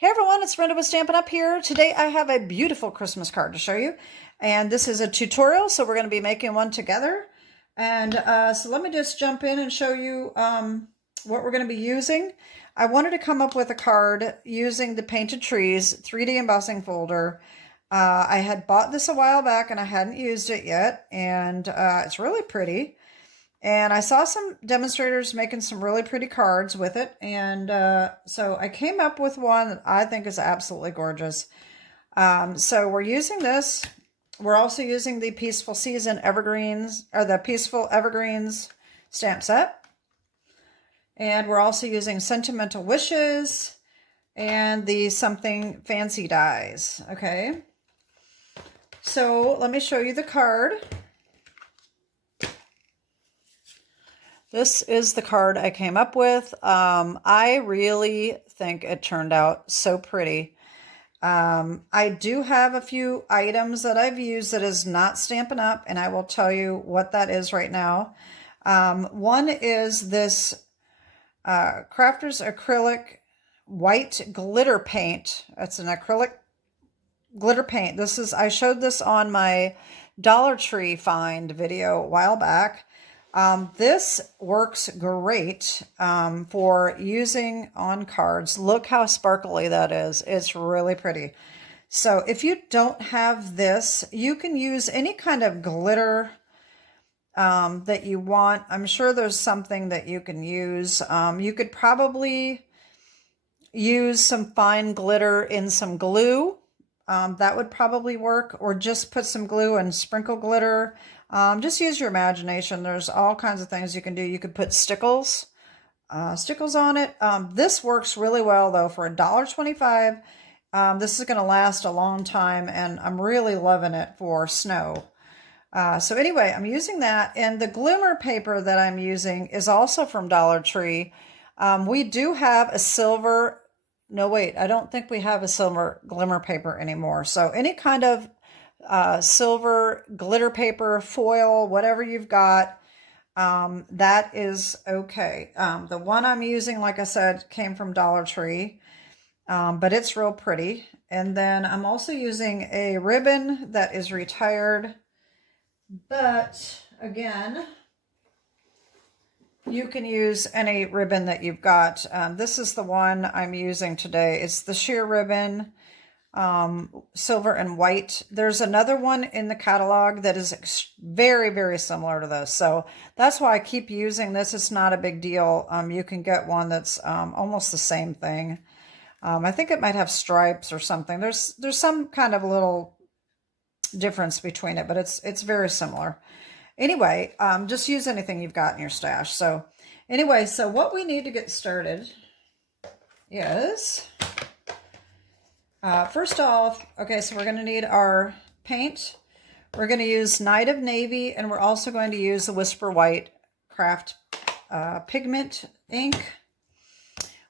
Hey everyone, it's Brenda with Stampin' Up! Here. Today I have a beautiful Christmas card to show you. And this is a tutorial, so we're going to be making one together. And so let me just jump in and show you what we're going to be using. I wanted to come up with a card using the Painted Trees 3D embossing folder. I had bought this a while back and I hadn't used it yet. And it's really pretty. And I saw some demonstrators making some really pretty cards with it. And so I came up with one that I think is absolutely gorgeous. So we're using this. We're also using the Peaceful Evergreens stamp set. And we're also using Sentimental Wishes and the Something Fancy dies. Okay. So let me show you the card. This is the card I came up with. I really think it turned out so pretty. I do have a few items that I've used that is not Stampin' Up, and I will tell you what that is right now. One is this Crafter's Acrylic White Glitter Paint. It's an acrylic glitter paint. I showed this on my Dollar Tree find video a while back. This works great for using on cards. Look how sparkly that is. It's really pretty. So if you don't have this, you can use any kind of glitter that you want. I'm sure there's something that you can use. You could probably use some fine glitter in some glue. That would probably work, or just put some glue and sprinkle glitter. Just use your imagination. There's all kinds of things you can do. You could put stickles on it. This works really well though for $1.25. This is going to last a long time, and I'm really loving it for snow. So anyway, I'm using that, and the Glimmer paper that I'm using is also from Dollar Tree. We do have a silver. No, wait, I don't think we have a silver Glimmer paper anymore. So any kind of silver glitter paper, foil, whatever you've got, that is okay. The one I'm using, like I said, came from Dollar Tree, but it's real pretty. And then I'm also using a ribbon that is retired, but again, you can use any ribbon that you've got. This is the one I'm using today. It's the sheer ribbon, silver and white. There's another one in the catalog that is very, very similar to this. So that's why I keep using this. It's not a big deal. You can get one that's almost the same thing. I think it might have stripes or something. There's some kind of little difference between it, but it's very similar. Anyway, just use anything you've got in your stash. So anyway, so what we need to get started is, first off, okay, so we're going to need our paint. We're going to use Night of Navy, and we're also going to use the Whisper White Craft Pigment ink.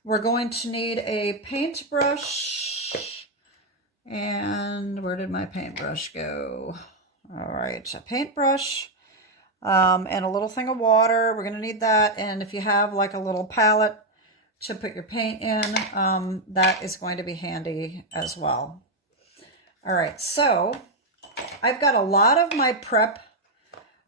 We're going to need a paintbrush. And where did my paintbrush go? All right, a paintbrush. And a little thing of water. We're going to need that. And if you have like a little palette to put your paint in, that is going to be handy as well. All right, so I've got a lot of my prep,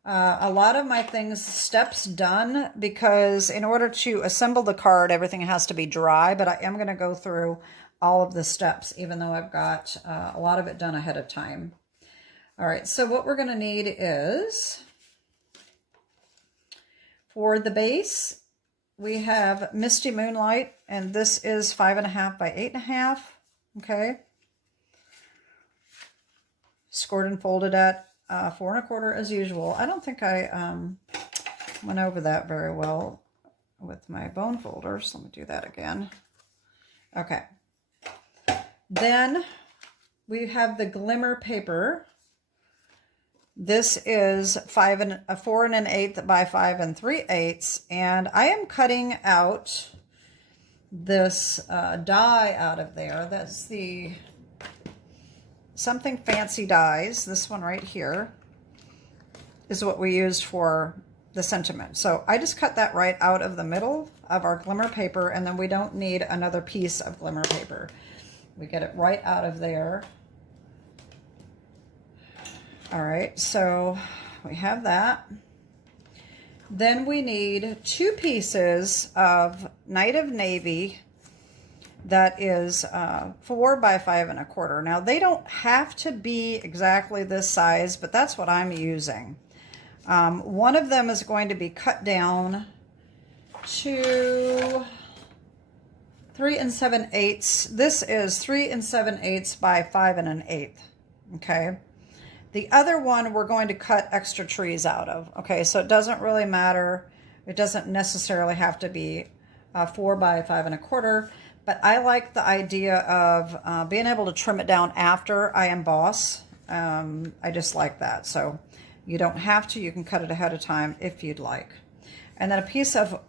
a lot of my steps done, because in order to assemble the card, everything has to be dry, but I am going to go through all of the steps, even though I've got a lot of it done ahead of time. All right, so what we're going to need is, for the base, we have Misty Moonlight, and this is 5.5 by 8.5. Okay. Scored and folded at 4.25 as usual. I don't think I went over that very well with my bone folders. Let me do that again. Okay. Then we have the Glimmer paper. This is 4 1/8 by 5 3/8, and I am cutting out this die out of there. That's the Something Fancy dies. This one right here is what we used for the sentiment. So I just cut that right out of the middle of our Glimmer paper, and then we don't need another piece of Glimmer paper. We get it right out of there. All right, so we have that. Then we need 2 pieces of Night of Navy that is 4 by 5 1/4. Now they don't have to be exactly this size, but that's what I'm using. One of them is going to be cut down to 3 7/8. This is 3 7/8 by 5 1/8. Okay. The other one we're going to cut extra trees out of. Okay, so it doesn't really matter. It doesn't necessarily have to be 4 by 5 1/4. But I like the idea of being able to trim it down after I emboss. I just like that. So you don't have to. You can cut it ahead of time if you'd like. And then a piece of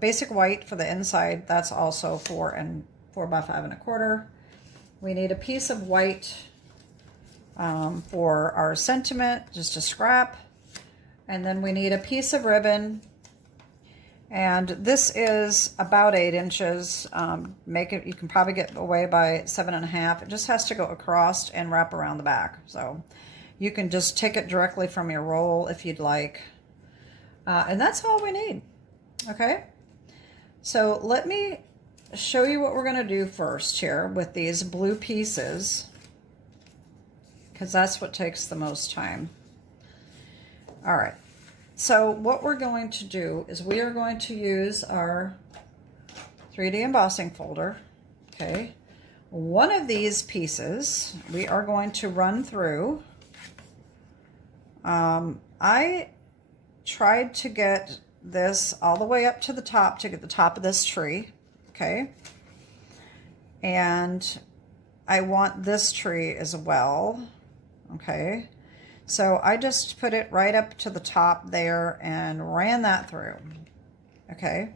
basic white for the inside. That's also 4 by 5 1/4. We need a piece of white for our sentiment, just a scrap. And then we need a piece of ribbon. And this is about 8 inches. You can probably get away by 7 1/2. It just has to go across and wrap around the back. So you can just take it directly from your roll if you'd like. And that's all we need. Okay. So let me show you what we're going to do first here with these blue pieces, because that's what takes the most time. All right. So what we're going to do is we are going to use our 3D embossing folder. Okay. One of these pieces we are going to run through. I tried to get this all the way up to the top to get the top of this tree. Okay. And I want this tree as well. Okay. So I just put it right up to the top there and ran that through. Okay.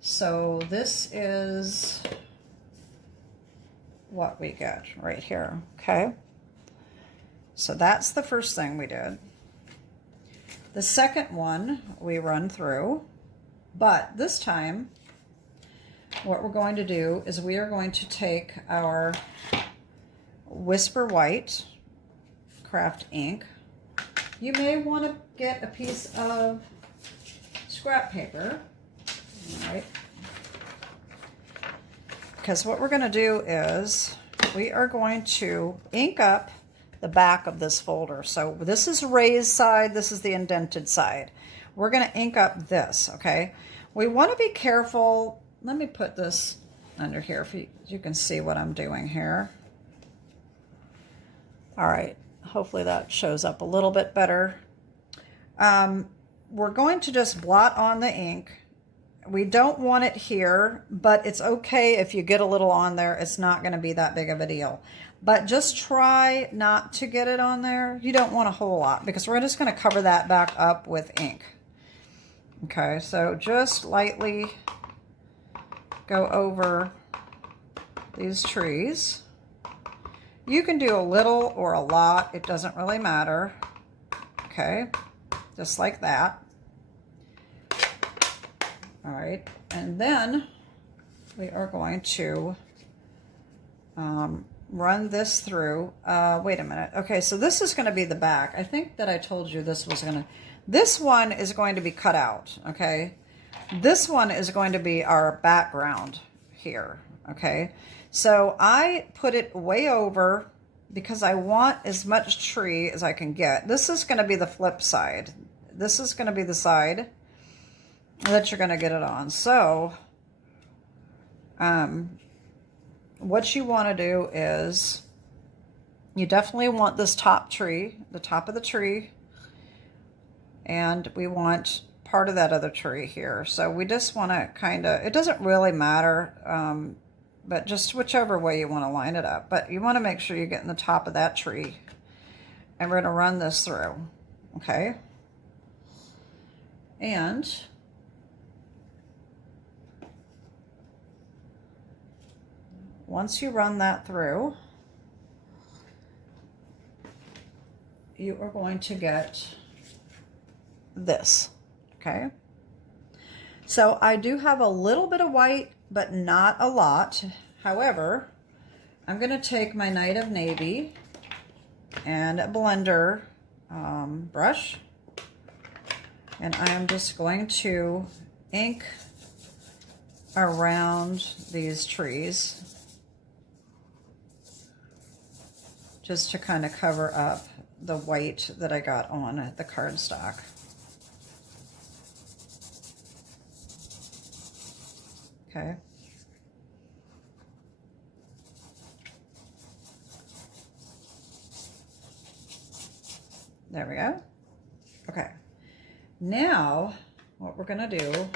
So this is what we get right here. Okay. So that's the first thing we did. The second one we run through, but this time what we're going to do is we are going to take our Whisper White craft ink. You may want to get a piece of scrap paper, all right? Because what we're going to do is we are going to ink up the back of this folder. So this is raised side, this is the indented side. We're going to ink up this, okay? We want to be careful. Let me put this under here if you can see what I'm doing here. All right, hopefully that shows up a little bit better. We're going to just blot on the ink. We don't want it here, but it's okay if you get a little on there. It's not going to be that big of a deal. But just try not to get it on there. You don't want a whole lot because we're just going to cover that back up with ink. Okay, so just lightly go over these trees. You can do a little or a lot. It doesn't really matter. Okay, just like that. All right, and then we are going to run this through. Wait a minute. Okay, so this is going to be the back. I think that I told you this was going to, this one is going to be cut out, okay? This one is going to be our background here, okay? So I put it way over because I want as much tree as I can get. This is going to be the flip side. This is going to be the side that you're going to get it on. So what you want to do is you definitely want this top tree, the top of the tree, and we want part of that other tree here. So we just want to kind of, it doesn't really matter, but just whichever way you want to line it up. But you want to make sure you're getting the top of that tree. And we're going to run this through, okay? And once you run that through, you are going to get this, okay? So I do have a little bit of white, but not a lot. However, I'm going to take my Night of Navy and a blender brush, and I am just going to ink around these trees just to kind of cover up the white that I got on the cardstock. Okay. There we go. Okay. Now, what we're going to do,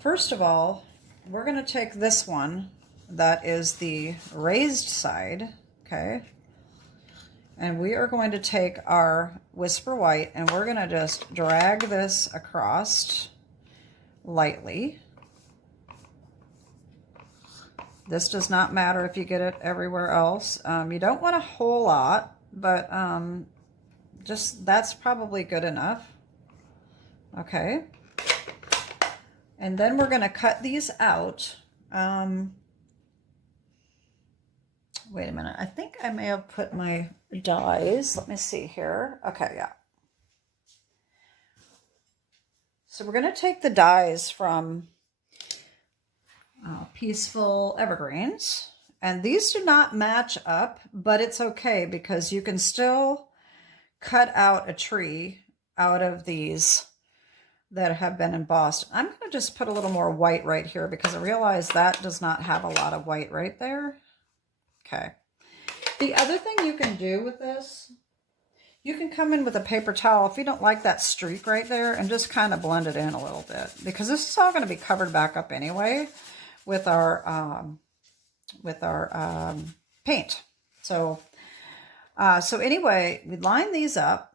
first of all, we're going to take this one that is the raised side, okay? And we are going to take our Whisper White and we're going to just drag this across lightly. This does not matter if you get it everywhere else. You don't want a whole lot, but just that's probably good enough. Okay. And then we're going to cut these out. Wait a minute. I think I may have put my dies. Let me see here. Okay, yeah. So we're going to take the dies from Peaceful Evergreens. And these do not match up, but it's okay because you can still cut out a tree out of these that have been embossed. I'm going to just put a little more white right here because I realize that does not have a lot of white right there. Okay. The other thing you can do with this, you can come in with a paper towel if you don't like that streak right there and just kind of blend it in a little bit because this is all going to be covered back up anyway with our paint. So anyway, we line these up.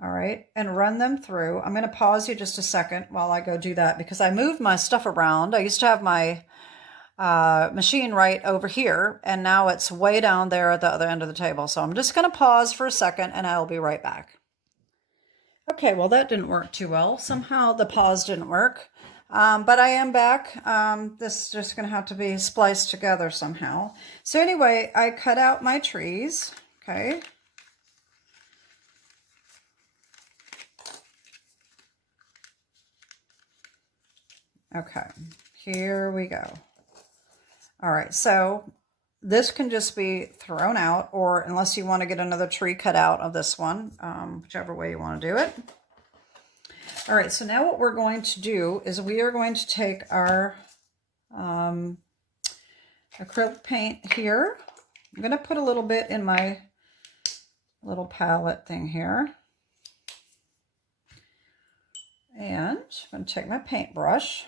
All right, and run them through. I'm going to pause you just a second while I go do that because I moved my stuff around. I used to have my machine right over here, and now it's way down there at the other end of the table. So I'm just going to pause for a second, and I'll be right back. Okay, well, that didn't work too well. Somehow the pause didn't work, but I am back. This is just going to have to be spliced together somehow. So anyway, I cut out my trees, okay. Okay, here we go. All right, so this can just be thrown out, or unless you want to get another tree cut out of this one, whichever way you want to do it. All right, so now what we're going to do is we are going to take our acrylic paint here. I'm going to put a little bit in my little palette thing here. And I'm going to take my paintbrush.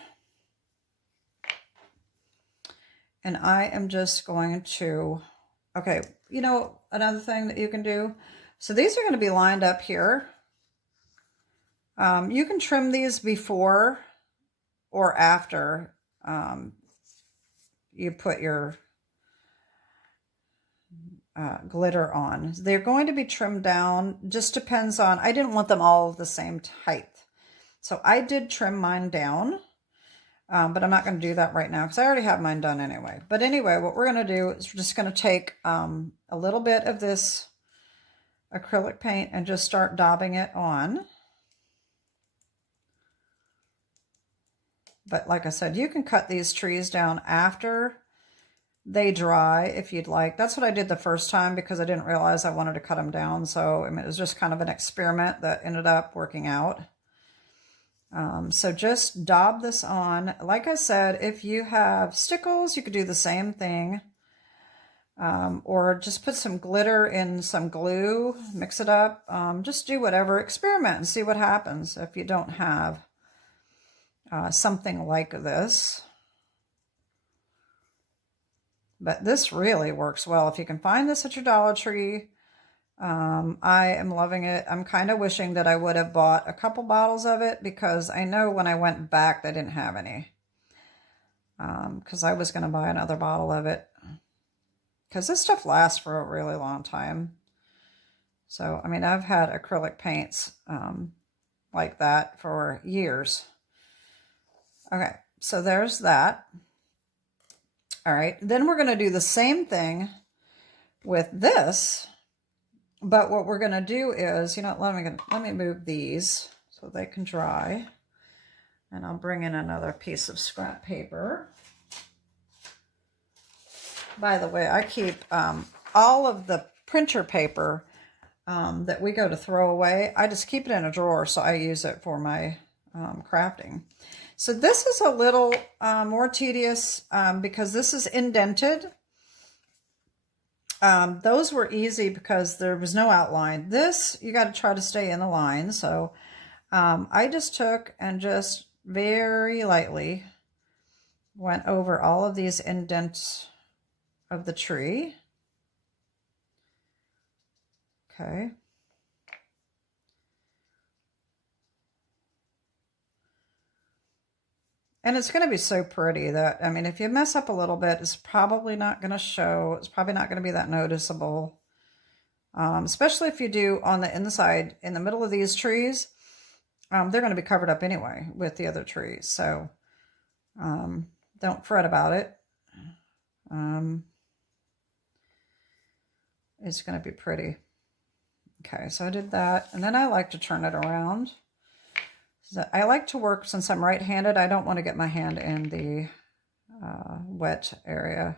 And I am just going to, okay, you know, another thing that you can do. So these are going to be lined up here. You can trim these before or after you put your glitter on. They're going to be trimmed down, just depends on, I didn't want them all the same height. So I did trim mine down. But I'm not going to do that right now because I already have mine done anyway. But anyway, what we're going to do is we're just going to take a little bit of this acrylic paint and just start daubing it on. But like I said, you can cut these trees down after they dry if you'd like. That's what I did the first time because I didn't realize I wanted to cut them down. So I mean, it was just kind of an experiment that ended up working out. So just daub this on. Like I said, if you have stickles, you could do the same thing. Or just put some glitter in some glue, mix it up. Just do whatever, experiment and see what happens if you don't have something like this. But this really works well. If you can find this at your Dollar Tree, I am loving it. I'm kind of wishing that I would have bought a couple bottles of it because I know when I went back, they didn't have any. Because I was going to buy another bottle of it. Because this stuff lasts for a really long time. So, I mean, I've had acrylic paints like that for years. Okay, so there's that. All right, then we're going to do the same thing with this, but what we're going to do is, you know, let me move these so they can dry, and I'll bring in another piece of scrap paper. By the way, I keep all of the printer paper that we go to throw away. I just keep it in a drawer, so I use it for my crafting. So this is a little more tedious because this is indented. Those were easy because there was no outline. This, you got to try to stay in the line. So I just took and just very lightly went over all of these indents of the tree. Okay. And it's going to be so pretty that, I mean, if you mess up a little bit, it's probably not going to show. It's probably not going to be that noticeable. Especially if you do on the inside, in the middle of these trees, they're going to be covered up anyway with the other trees. So don't fret about it. It's going to be pretty. Okay, so I did that. And then I like to turn it around. So I like to work, since I'm right-handed, I don't want to get my hand in the wet area.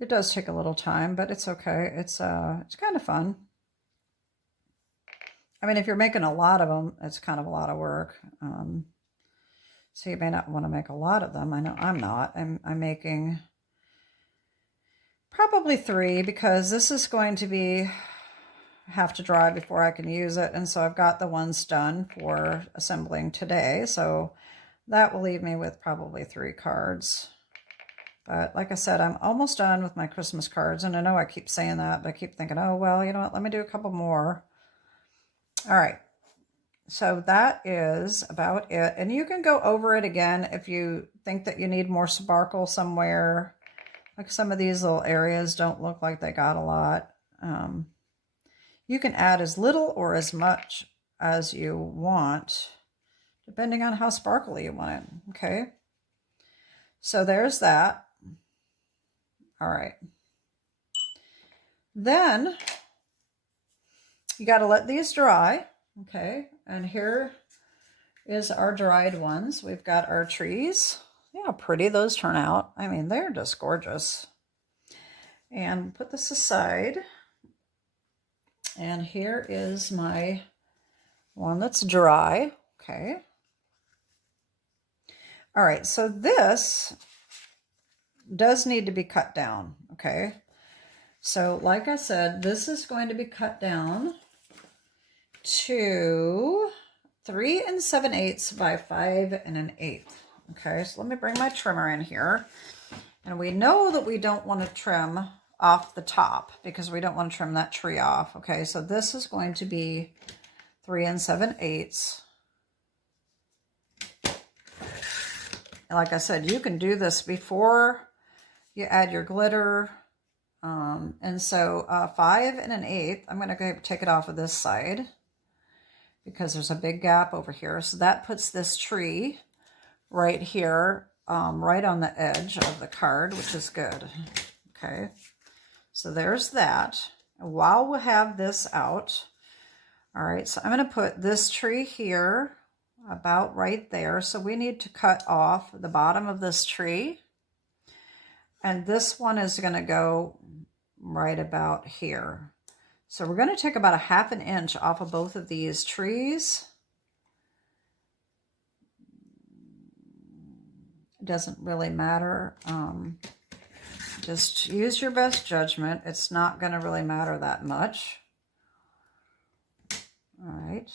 It does take a little time, but it's okay. It's kind of fun. I mean, if you're making a lot of them, it's kind of a lot of work. So you may not want to make a lot of them. I know I'm not. I'm making probably 3 because this is going to have to dry before I can use it. And so I've got the ones done for assembling today. So that will leave me with probably 3 cards. But like I said, I'm almost done with my Christmas cards. And I know I keep saying that, but I keep thinking, oh, well, you know what? Let me do a couple more. All right. So that is about it. And you can go over it again if you think that you need more sparkle somewhere. Like some of these little areas don't look like they got a lot. You can add as little or as much as you want, depending on how sparkly you want it. Okay. So there's that. All right. Then you got to let these dry. Okay. And here is our dried ones. We've got our trees. See how pretty those turn out. I mean, they're just gorgeous. And put this aside. And here is my one that's dry. Okay. All right. So this does need to be cut down. Okay. So like I said, this is going to be cut down to 3 7/8 by 5 1/8. Okay, so let me bring my trimmer in here. And we know that we don't want to trim off the top because we don't want to trim that tree off. Okay, so this is going to be 3 7/8. And like I said, you can do this before you add your glitter. And so 5 1/8, I'm going to go take it off of this side because there's a big gap over here. So that puts this tree right here, right on the edge of the card, which is good. Okay, so there's that. And while we have this out, all right, so I'm going to put this tree here about right there. So we need to cut off the bottom of this tree. And this one is going to go right about here. So we're going to take about 1/2 inch off of both of these trees. It doesn't really matter. Just use your best judgment. It's not going to really matter that much. All right.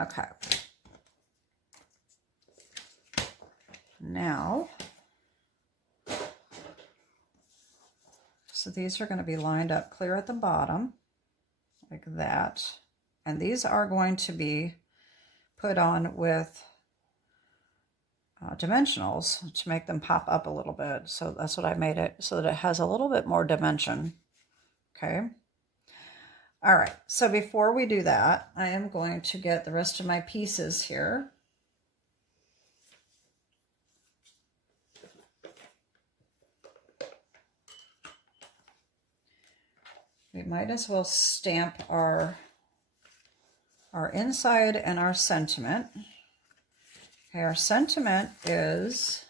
Okay. Now, so these are going to be lined up clear at the bottom, like that. And these are going to be put on with dimensionals to make them pop up a little bit. So that's what I made it, so that it has a little bit more dimension. Okay. All right, so before we do that, I am going to get the rest of my pieces here. We might as well stamp our inside and our sentiment. Okay, our sentiment is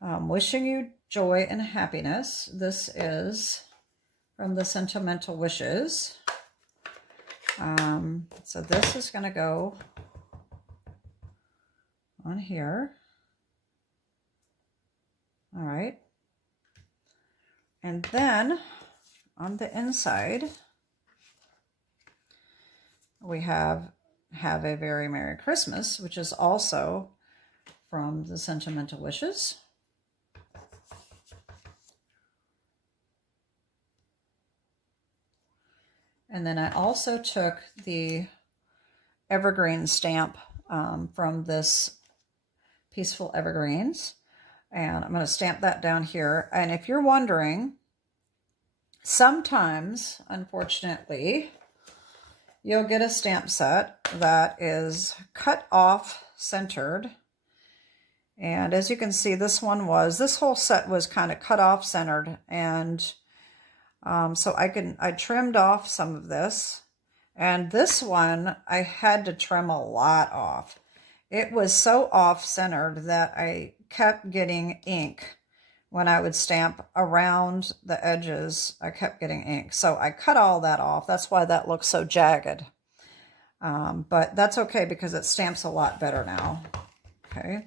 wishing you joy and happiness. This is from the Sentimental Wishes. So this is going to go on here. All right. And then on the inside, we have a very Merry Christmas, which is also from the Sentimental Wishes. And then I also took the evergreen stamp from this Peaceful Evergreens, and I'm going to stamp that down here. And if you're wondering, sometimes, unfortunately, you'll get a stamp set that is cut off centered. And as you can see, this whole set was kind of cut off centered. And so I trimmed off some of this. And this one, I had to trim a lot off. It was so off-centered that I kept getting ink. When I would stamp around the edges, I kept getting ink. So I cut all that off. That's why that looks so jagged. But that's okay because it stamps a lot better now. Okay.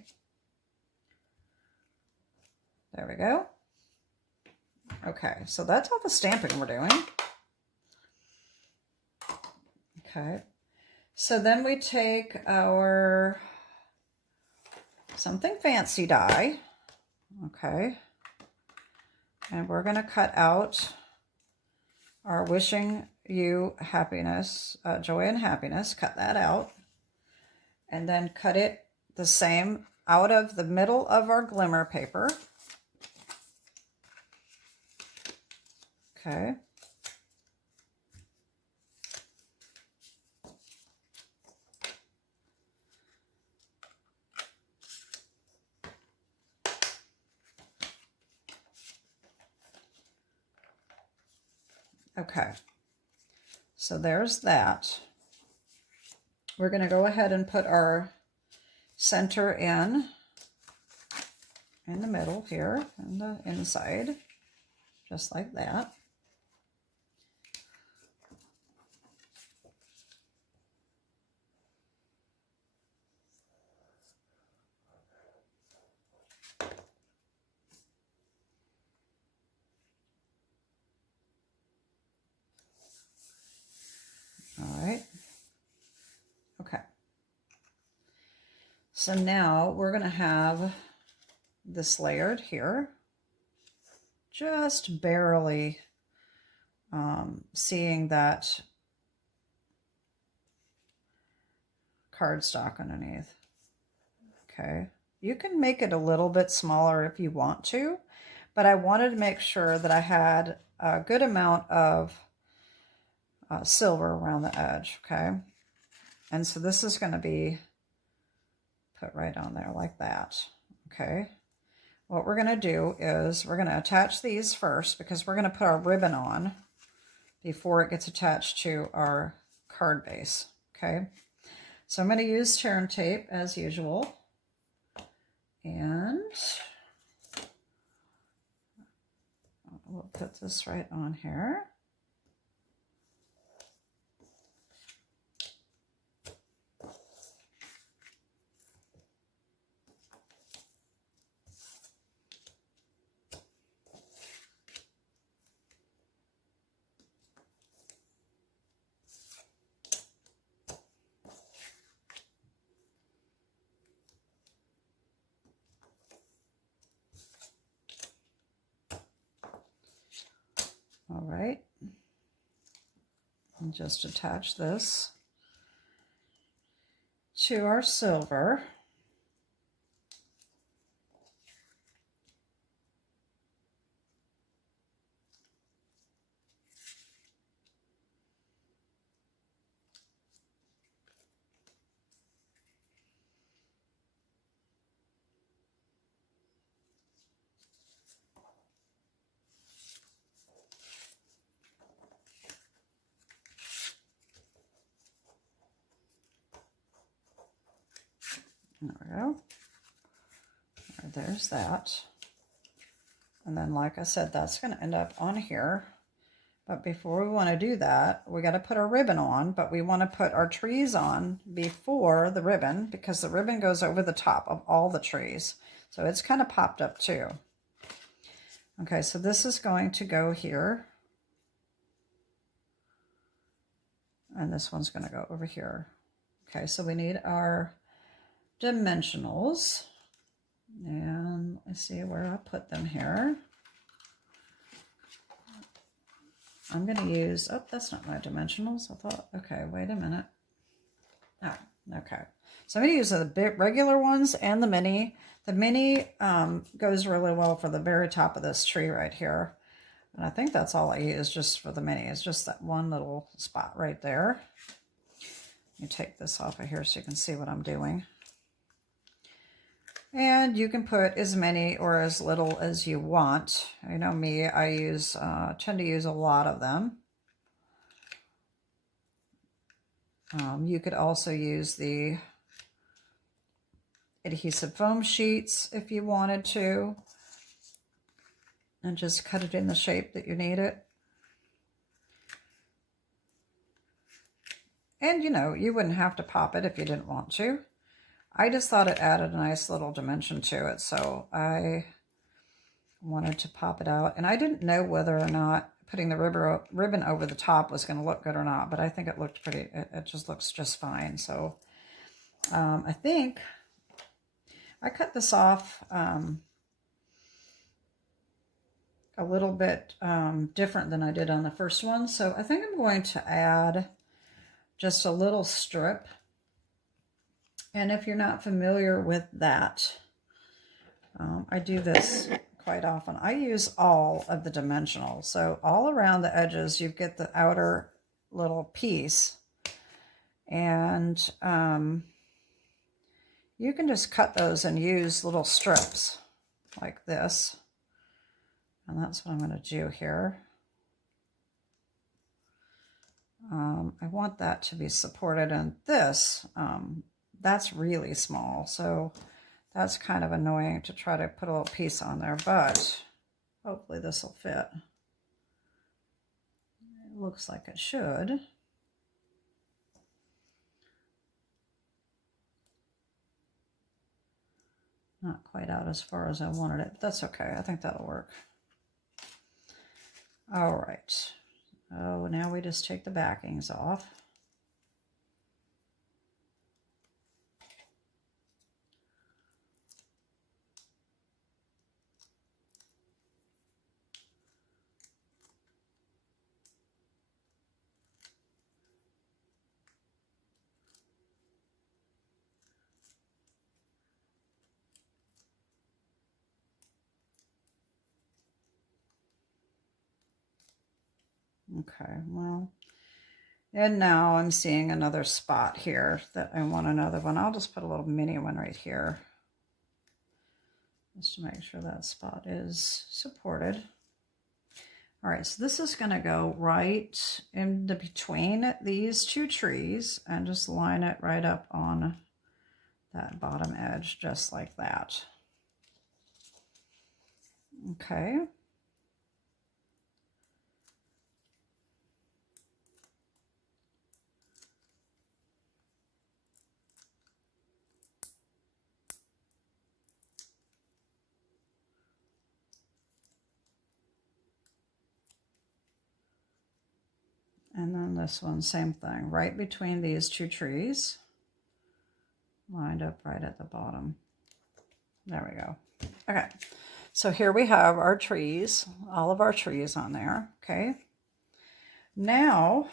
There we go. Okay, so that's all the stamping we're doing. Okay. So then we take our Something Fancy die. Okay. And we're going to cut out our wishing you happiness, joy and happiness. Cut that out. And then cut it the same out of the middle of our glimmer paper. Okay. Okay, so there's that. We're going to go ahead and put our center in the middle here, and the inside, just like that. All right. Okay. So now we're going to have this layered here, just barely seeing that cardstock underneath. Okay. You can make it a little bit smaller if you want to, but I wanted to make sure that I had a good amount of silver around the edge, okay? And so this is going to be put right on there like that, okay? What we're going to do is we're going to attach these first because we're going to put our ribbon on before it gets attached to our card base, okay? So I'm going to use Tear tape as usual, and we'll put this right on here. All right. And just attach this to our silver. There we go. There's that. And then, like I said, that's going to end up on here. But before we want to do that, we got to put our ribbon on, but we want to put our trees on before the ribbon because the ribbon goes over the top of all the trees. So it's kind of popped up too. Okay, so this is going to go here. And this one's going to go over here. Okay, so we need our dimensionals. And let's see where I put them here. I'm going to use, oh, that's not my dimensionals. I thought, okay, wait a minute. Oh, okay. So I'm going to use the regular ones and the mini. The mini goes really well for the very top of this tree right here. And I think that's all I use just for the mini. It's just that one little spot right there. Let me take this off of here so you can see what I'm doing. And you can put as many or as little as you want. You know me, I tend to use a lot of them. You could also use the adhesive foam sheets if you wanted to. And just cut it in the shape that you need it. And you know, you wouldn't have to pop it if you didn't want to. I just thought it added a nice little dimension to it, so I wanted to pop it out. And I didn't know whether or not putting the ribbon over the top was going to look good or not, but I think it looked pretty, it just looks just fine. So I think I cut this off a little bit different than I did on the first one. So I think I'm going to add just a little strip. And if you're not familiar with that, I do this quite often. I use all of the dimensionals. So all around the edges, you get the outer little piece. And you can just cut those and use little strips like this. And that's what I'm going to do here. I want that to be supported in this. That's really small, so that's kind of annoying to try to put a little piece on there, but hopefully this will fit. It looks like it should. Not quite out as far as I wanted it, but that's okay. I think that'll work. All right. Oh, now we just take the backings off. Okay, well, and now I'm seeing another spot here that I want another one. I'll just put a little mini one right here just to make sure that spot is supported. All right, so this is going to go right in between these two trees and just line it right up on that bottom edge, just like that. Okay. And then this one, same thing, right between these two trees, lined up right at the bottom. There we go. Okay, so here we have our trees, all of our trees on there, okay? Now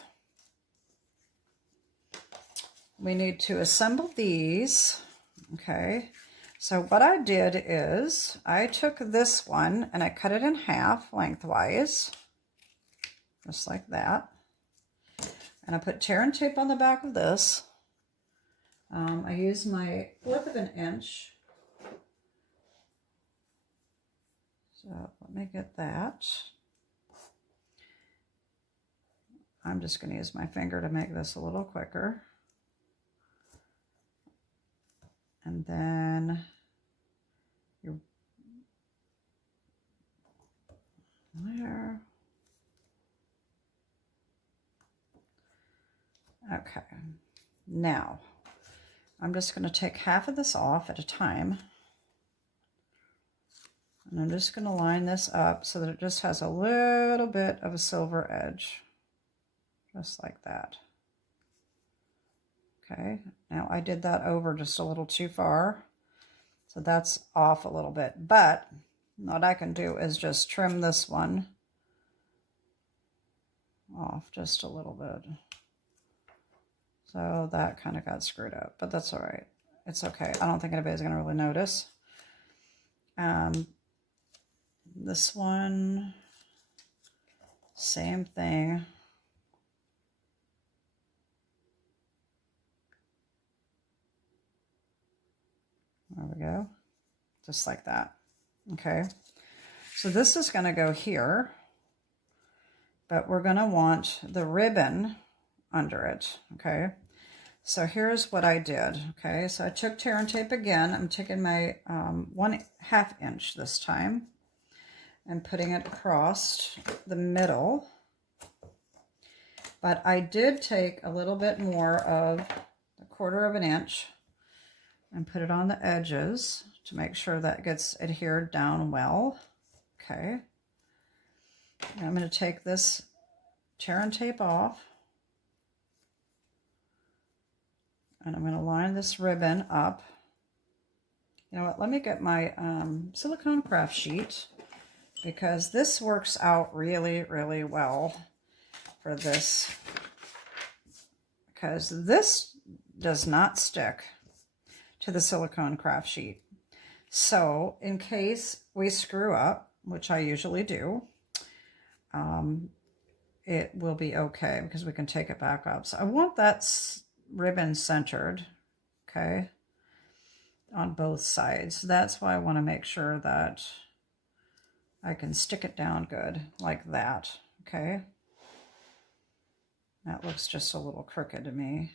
we need to assemble these. Okay, so what I did is I took this one and I cut it in half lengthwise, just like that. And I put tear and tape on the back of this. I used my 1/4 of an inch. So let me get that. I'm just going to use my finger to make this a little quicker. And then there. Okay. Now, I'm just going to take half of this off at a time. And I'm just going to line this up so that it just has a little bit of a silver edge. Just like that. Okay, now I did that over just a little too far, so that's off a little bit, but what I can do is just trim this one off just a little bit. So that kind of got screwed up, but that's all right. It's okay. I don't think anybody's going to really notice. This one, same thing. There we go, just like that. Okay, so this is going to go here, but we're going to want the ribbon under it. Okay, so here's what I did. Okay, so I took tear and tape again. I'm taking my 1/2 inch this time and putting it across the middle. But I did take a little bit more of 1/4 of an inch and put it on the edges to make sure that gets adhered down well. Okay. Now I'm going to take this tear and tape off. And I'm going to line this ribbon up. You know what, let me get my silicone craft sheet, because this works out really, really well for this. Because this does not stick to the silicone craft sheet. So in case we screw up, which I usually do, it will be okay because we can take it back up. So I want that ribbon centered, okay, on both sides. That's why I want to make sure that I can stick it down good like that, okay. That looks just a little crooked to me.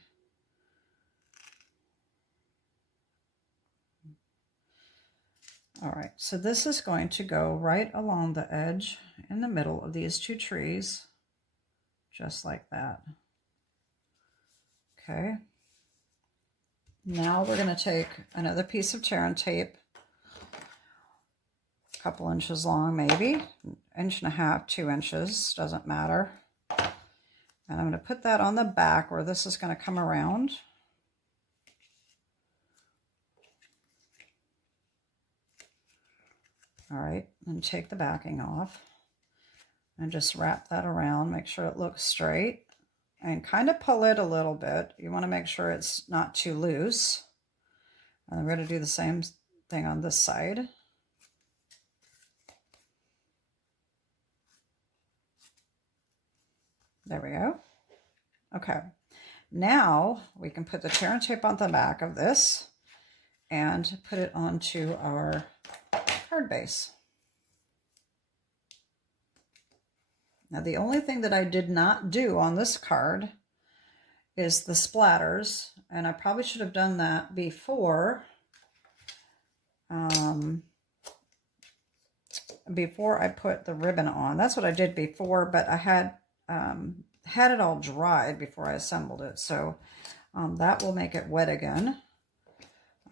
All right, so this is going to go right along the edge in the middle of these two trees, just like that. Okay. Now we're going to take another piece of tear and tape, a couple inches long maybe, 1.5 inches, 2 inches, doesn't matter. And I'm going to put that on the back where this is going to come around. All right, and take the backing off and just wrap that around, make sure it looks straight, and kind of pull it a little bit. You want to make sure it's not too loose. And we're going to do the same thing on this side. There we go. Okay, now we can put the tear and tape on the back of this and put it onto our card base. Now the only thing that I did not do on this card is the splatters, and I probably should have done that before before I put the ribbon on. That's what I did before, but I had it all dried before I assembled it, so that will make it wet again.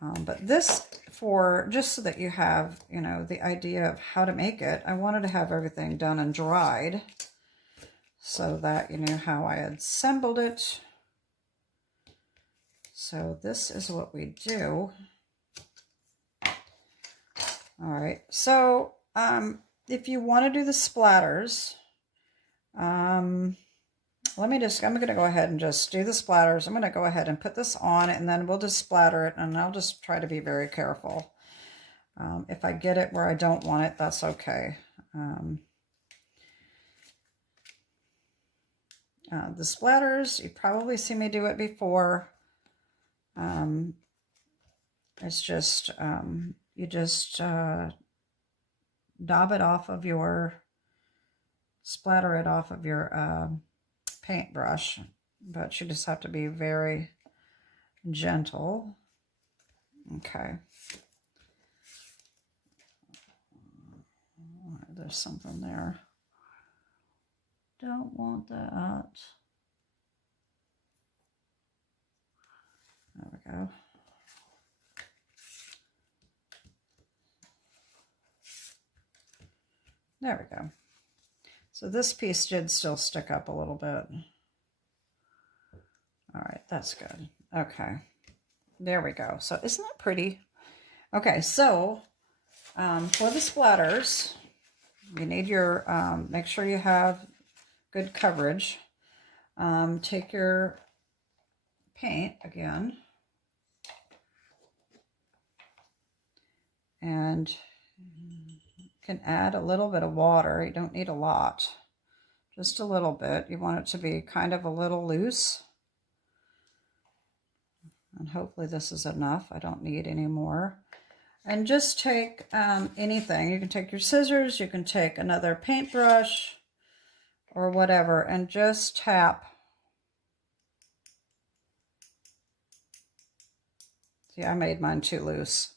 But this, for just so that you have, you know, the idea of how to make it, I wanted to have everything done and dried so that you knew how I had assembled it. So this is what we do. All right, so if you want to do the splatters, I'm going to go ahead and just do the splatters. I'm going to go ahead and put this on, and then we'll just splatter it, and I'll just try to be very careful. If I get it where I don't want it, that's okay. The splatters, you probably see me do it before. It's just, you just dab it off of your, splatter it off of your paintbrush, but you just have to be very gentle. Okay. There's something there. Don't want that. There we go. There we go. So this piece did still stick up a little bit. All right, that's good. Okay, there we go. So isn't that pretty? Okay, so for the splatters, you need your, make sure you have good coverage. Take your paint again, and you can add a little bit of water. You don't need a lot, just a little bit. You want it to be kind of a little loose. And hopefully this is enough. I don't need any more. And just take anything. You can take your scissors, you can take another paintbrush or whatever, and just tap. See, I made mine too loose.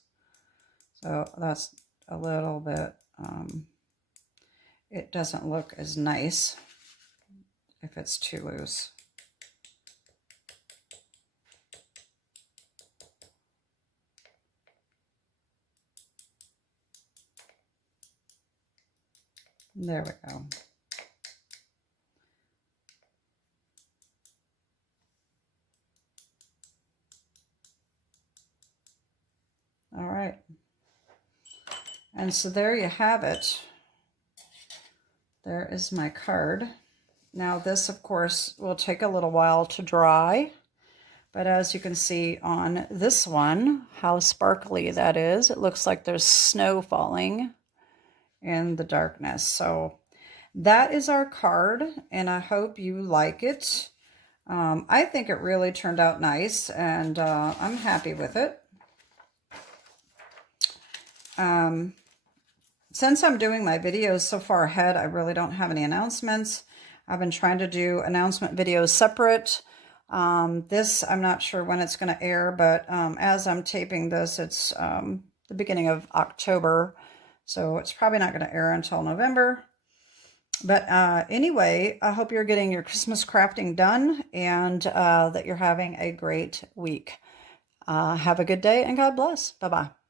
So that's a little bit, it doesn't look as nice if it's too loose. There we go. All right. And so there you have it. There is my card. Now this, of course, will take a little while to dry. But as you can see on this one, how sparkly that is. It looks like there's snow falling in the darkness. So that is our card, and I hope you like it. I think it really turned out nice, and I'm happy with it. Since I'm doing my videos so far ahead, I really don't have any announcements. I've been trying to do announcement videos separate. This, I'm not sure when it's going to air, but as I'm taping this, it's the beginning of October. So it's probably not going to air until November. But anyway, I hope you're getting your Christmas crafting done, and that you're having a great week. Have a good day, and God bless. Bye-bye.